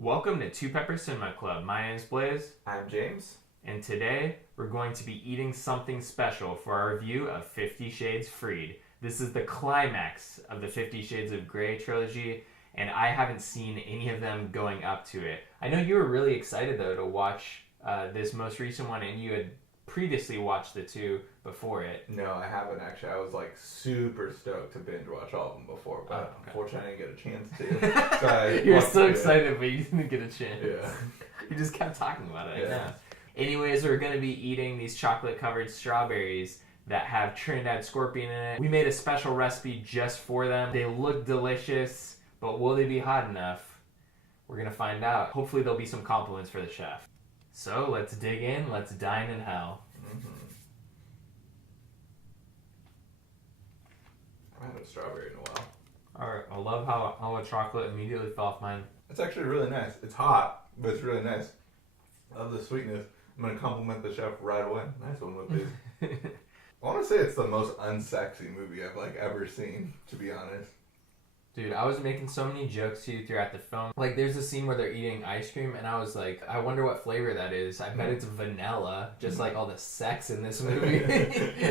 Welcome to Two Pepper Cinema Club. My name is Blaise, I'm James. and today we're going to be eating something special for our review of 50 Shades Freed. This is the climax of the 50 Shades of Grey trilogy, and I haven't seen any of them going up to it. I know you were really excited, though, to watch this most recent one, and you had previously watched the two before it. No, I haven't actually. I was like super stoked to binge watch all of them before, but unfortunately I didn't get a chance to. So You're so excited, but you didn't get a chance. Yeah. You just kept talking about it. Yeah. Anyways, we're going to be eating these chocolate-covered strawberries that have Trinidad scorpion in it. We made a special recipe just for them. They look delicious, but will they be hot enough? We're going to find out. Hopefully there'll be some compliments for the chef. So let's dig in. Let's dine in hell. Mm-hmm. I haven't had a strawberry in a while. Alright, I love how the chocolate immediately fell off mine. It's actually really nice. It's hot, but it's really nice. I love the sweetness. I'm going to compliment the chef right away. Nice one with these. I want to say it's the most unsexy movie I've ever seen, to be honest. Dude, I was making so many jokes to you throughout the film. Like, there's a scene where they're eating ice cream, and I was like, I wonder what flavor that is. I bet it's vanilla, just like all the sex in this movie.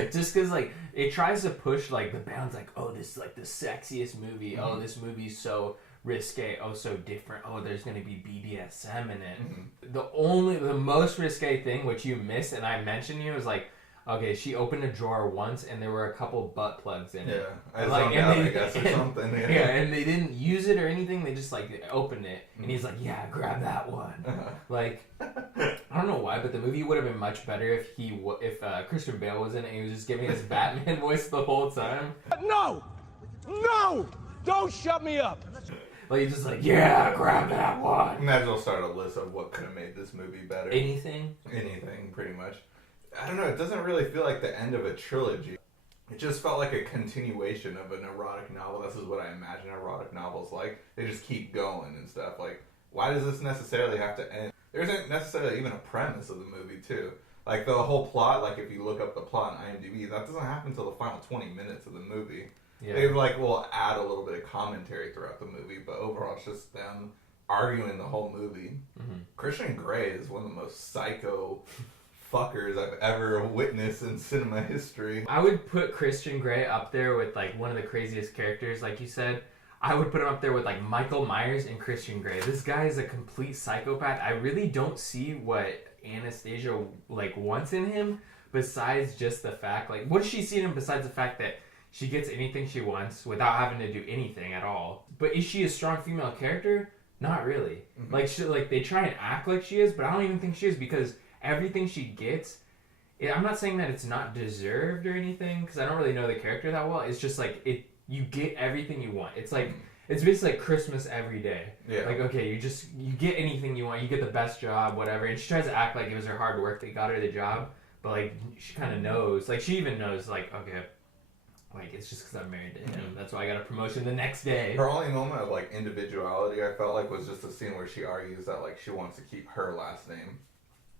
Just because, like, it tries to push, like, the bounds, like, oh, this is, like, the sexiest movie. Mm-hmm. Oh, this movie's so risque. Oh, so different. Oh, there's going to be BDSM in it. Mm-hmm. The most risque thing, which you missed, and I mentioned you, was like, okay, she opened a drawer once, and there were a couple butt plugs in it. Yeah, I guess, or something. Yeah, and they didn't use it or anything. They just, opened it. And he's like, yeah, grab that one. Like, I don't know why, but the movie would have been much better if Christian Bale was in it and he was just giving his Batman voice the whole time. No! No! Don't shut me up! Like, he's just like, yeah, grab that one. Imagine we'll start a list of what could have made this movie better. Anything, pretty much. I don't know, it doesn't really feel like the end of a trilogy. It just felt like a continuation of an erotic novel. This is what I imagine erotic novels like. They just keep going and stuff. Like, why does this necessarily have to end? There isn't necessarily even a premise of the movie, too. Like, the whole plot, like, if you look up the plot on IMDb, that doesn't happen until the final 20 minutes of the movie. Yeah. They, will add a little bit of commentary throughout the movie, but overall it's just them arguing the whole movie. Mm-hmm. Christian Grey is one of the most psycho fuckers I've ever witnessed in cinema history. I would put Christian Grey up there with one of the craziest characters, like you said. I would put him up there with Michael Myers and Christian Grey. This guy is a complete psychopath. I really don't see what Anastasia wants in him besides just the fact what does she see in him besides the fact that she gets anything she wants without having to do anything at all. But is she a strong female character? Not really. Mm-hmm. They try and act like she is, but I don't even think she is because everything she gets, I'm not saying that it's not deserved or anything, because I don't really know the character that well. It's just you get everything you want. It's it's basically like Christmas every day. Yeah. Okay, you get anything you want. You get the best job, whatever. And she tries to act like it was her hard work that got her the job, but she kind of knows. She even knows okay, it's just because I'm married to him. That's why I got a promotion the next day. Her only moment of individuality, I felt was just a scene where she argues that she wants to keep her last name.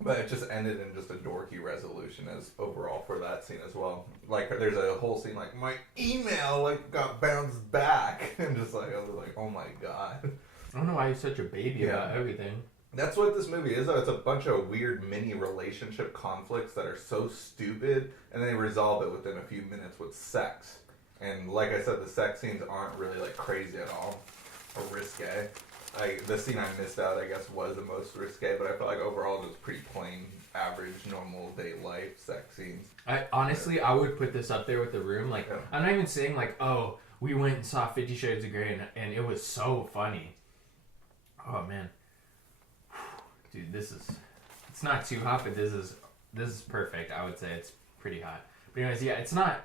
But it just ended in just a dorky resolution as overall for that scene as well. There's a whole scene my email got bounced back, and I was like, oh my god. I don't know why you're such a baby about everything. That's what this movie is, though. It's a bunch of weird mini relationship conflicts that are so stupid, and they resolve it within a few minutes with sex. And like I said, the sex scenes aren't really crazy at all or risque. The scene I missed out, I guess, was the most risque, but I felt overall it was pretty plain, average, normal day life sex scenes. I would put this up there with The Room. I'm not even saying oh, we went and saw 50 Shades of Grey and it was so funny. Oh man, dude, it's not too hot, but this is perfect. I would say it's pretty hot. But anyways, yeah, it's not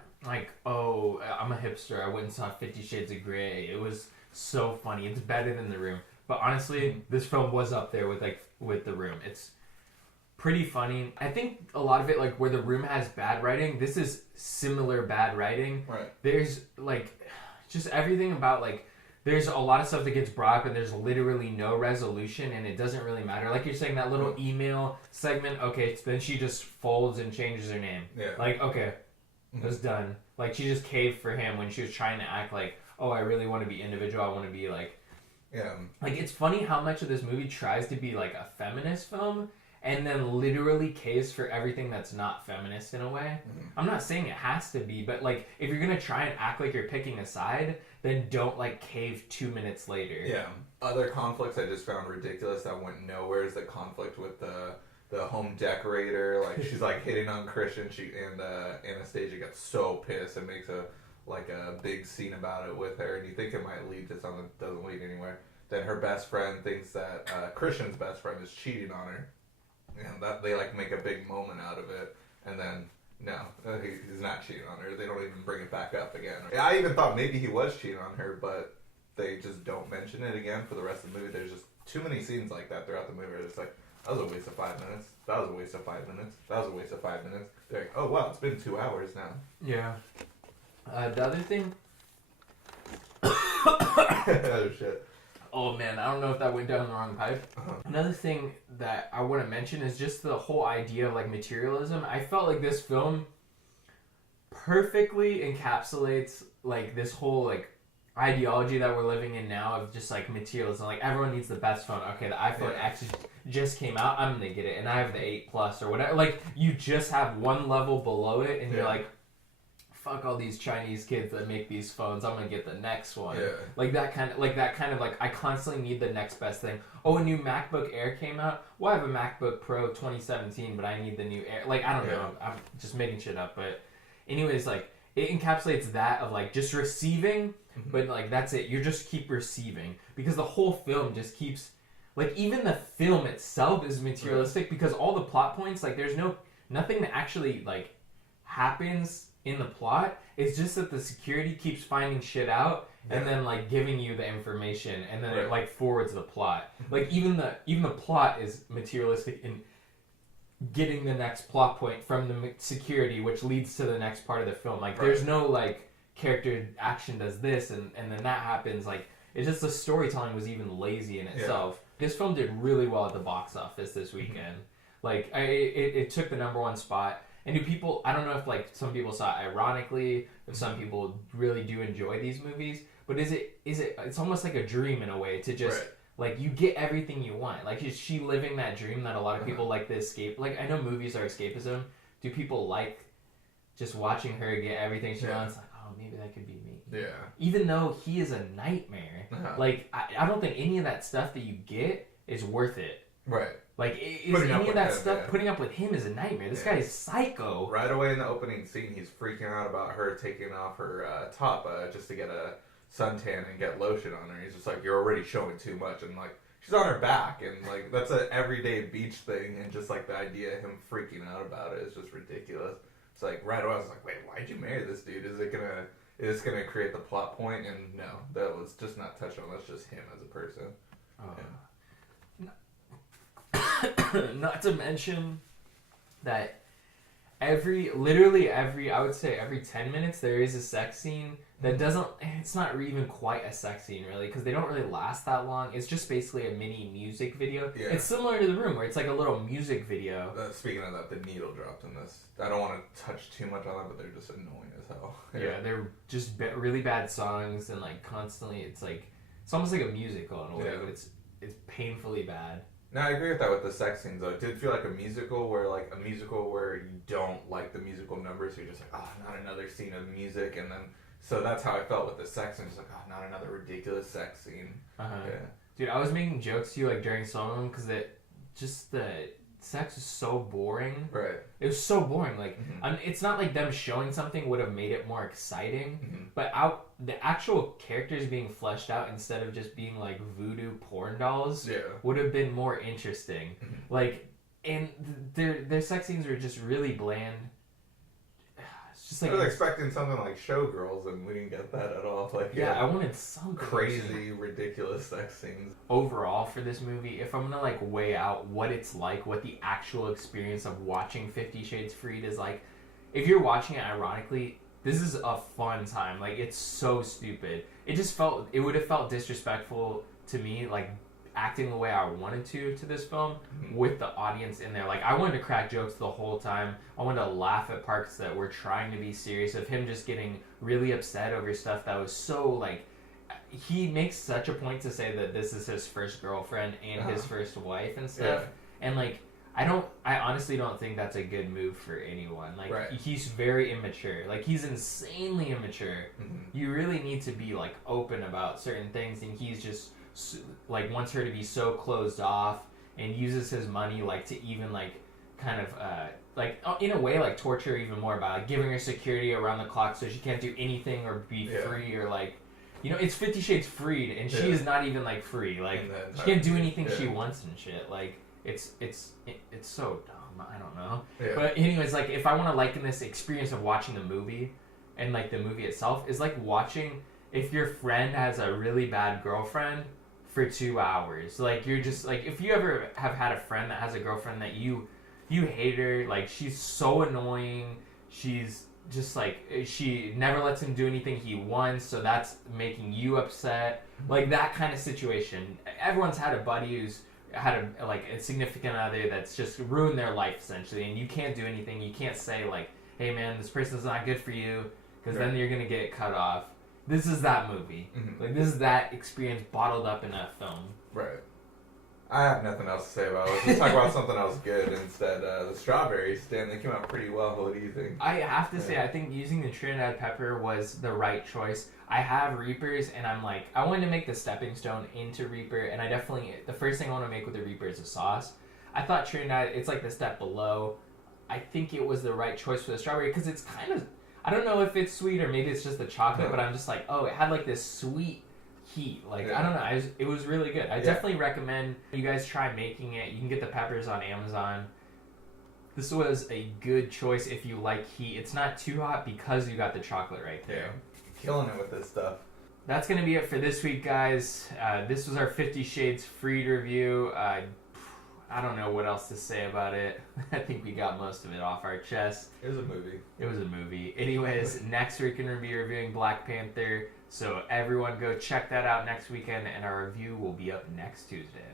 oh, I'm a hipster, I went and saw 50 Shades of Grey. It was so funny. It's better than The Room. But honestly, this film was up there with The Room. It's pretty funny. I think a lot of it, where The Room has bad writing, this is similar bad writing. Right. There's, just everything about, there's a lot of stuff that gets brought up and there's literally no resolution and it doesn't really matter. Like you're saying, that little email segment, okay, then she just folds and changes her name. Yeah. Okay, it was done. She just caved for him when she was trying to act oh, I really want to be individual. I want to be Yeah. Like, it's funny how much of this movie tries to be like a feminist film and then literally caves for everything that's not feminist in a way. I'm not saying it has to be, but like, if you're gonna try and act like you're picking a side, then don't like cave 2 minutes later. Yeah. Other conflicts I just found ridiculous that went nowhere is the conflict with the home decorator. Like, she's like hitting on Christian, and Anastasia gets so pissed and makes a big scene about it with her, and you think it might lead to something that doesn't lead anywhere. Then her best friend thinks that Christian's best friend is cheating on her, and that they like make a big moment out of it, and then no, he's not cheating on her. They don't even bring it back up again. I even thought maybe he was cheating on her, but they just don't mention it again for the rest of the movie. There's just too many scenes like that throughout the movie. It's like, that was a waste of 5 minutes. That was a waste of 5 minutes. That was a waste of 5 minutes. They're like, oh wow, it's been 2 hours now. Yeah. The other thing. Oh shit. Oh man, I don't know if that went down the wrong pipe. Another thing that I want to mention is just the whole idea of like materialism. I felt like this film perfectly encapsulates like this whole like ideology that we're living in now of just like materialism. Like, everyone needs the best phone. Okay, the iPhone X just came out, I'm gonna get it, and I have the 8 Plus or whatever. Like, you just have one level below it, and you're like, fuck all these Chinese kids that make these phones, I'm gonna get the next one. Yeah. Like that kind of like, I constantly need the next best thing. Oh, a new MacBook Air came out. Well, I have a MacBook Pro 2017, but I need the new Air. Like, I don't know. I'm just making shit up, but anyways, like, it encapsulates that of like just receiving, but like that's it. You just keep receiving because the whole film just keeps, like, even the film itself is materialistic because all the plot points, like, there's nothing that actually like happens in the plot. It's just that the security keeps finding shit out and then like giving you the information, and then it like forwards the plot. Like, even the plot is materialistic in getting the next plot point from the security, which leads to the next part of the film. Like, there's no like character action does this and then that happens. Like, it's just the storytelling was even lazy in itself. This film did really well at the box office this weekend. Like, it took the #1 spot. And do people, I don't know if like some people saw it ironically, if some people really do enjoy these movies, but it's almost like a dream in a way to just like, you get everything you want. Like, is she living that dream that a lot of people like to escape? Like, I know movies are escapism. Do people like just watching her get everything she wants? Like, oh, maybe that could be me. Yeah. Even though he is a nightmare. Like, I don't think any of that stuff that you get is worth it. Right. Like, is any of that stuff, putting up with him is a nightmare. This guy is psycho. Right away in the opening scene, he's freaking out about her taking off her top just to get a suntan and get lotion on her. He's just like, you're already showing too much. And like, she's on her back, and like, that's an everyday beach thing, and just like the idea of him freaking out about it is just ridiculous. It's like, right away I was like, wait, why'd you marry this dude? Is this gonna create the plot point? And no, that was just not touched on. That's just him as a person. Not to mention that I would say every 10 minutes there is a sex scene that it's not even quite a sex scene really, because they don't really last that long. It's just basically a mini music video. Yeah. It's similar to The Room, where it's like a little music video. Speaking of that, the needle dropped in this. I don't want to touch too much on that, but they're just annoying as hell. Yeah, they're just really bad songs, and like constantly it's almost like a musical in a way, but it's painfully bad. No, I agree with that with the sex scenes, though. It did feel like a musical where you don't like the musical numbers, so you're just like, oh, not another scene of music, and then, so that's how I felt with the sex scene, just like, oh, not another ridiculous sex scene. Yeah. Dude, I was making jokes to you, like, during some of them, because the sex is so boring. Right. It was so boring. Like, it's not like them showing something would have made it more exciting, but the actual characters being fleshed out instead of just being like voodoo porn dolls would have been more interesting. Like, and their sex scenes were just really bland. It's just like, I was expecting something like Showgirls, and we didn't get that at all. Like, I wanted some crazy, ridiculous sex scenes. Overall, for this movie, if I'm gonna like weigh out what it's like, what the actual experience of watching 50 Shades Freed is like, if you're watching it ironically, this is a fun time. Like, it's so stupid. It would have felt disrespectful to me, like, acting the way I wanted to this film with the audience in there. Like, I wanted to crack jokes the whole time. I wanted to laugh at parts that were trying to be serious, of him just getting really upset over stuff that was so, like, he makes such a point to say that this is his first girlfriend and his first wife and stuff. Yeah. And like, I honestly don't think that's a good move for anyone. Like, Right. he's very immature. Like, he's insanely immature. Mm-hmm. You really need to be like open about certain things, and he's just like wants her to be so closed off and uses his money like to even like kind of like in a way like torture her even more by like giving her security around the clock so she can't do anything or be free or like, you know, it's 50 Shades Freed and she is not even like free, like she can't do anything she wants and shit. Like it's so dumb. I don't know. But anyways, like if I want to liken this experience of watching a movie and like the movie itself is like watching if your friend has a really bad girlfriend for 2 hours. Like you're just like, if you ever have had a friend that has a girlfriend that you hate her, like she's so annoying, she's just like, she never lets him do anything he wants, so that's making you upset, like that kind of situation. Everyone's had a buddy who's had a significant other that's just ruined their life essentially, and you can't do anything. You can't say like, hey man, this person's not good for you, because then you're gonna get cut off. This is that movie. Like this is that experience bottled up in a film. Right. I have nothing else to say about it. Let's talk about something else good instead. The strawberries, Dan, they came out pretty well. What do you think? I have to say, I think using the Trinidad pepper was the right choice. I have Reapers, and I'm like, I wanted to make the stepping stone into Reaper, and I definitely, the first thing I want to make with the Reaper is a sauce. I thought Trinidad, it's like the step below. I think it was the right choice for the strawberry, because it's kind of, I don't know if it's sweet or maybe it's just the chocolate, but I'm just like, oh, it had like this sweet heat. Like, I don't know, it was really good. I definitely recommend you guys try making it. You can get the peppers on Amazon. This was a good choice if you like heat. It's not too hot because you got the chocolate right there. Killing it with this stuff. That's going to be it for this week, guys. This was our 50 Shades Freed review. I don't know what else to say about it. I think we got most of it off our chest. It was a movie. It was a movie. Anyways, next week we're going to be reviewing Black Panther. So everyone go check that out next weekend, and our review will be up next Tuesday.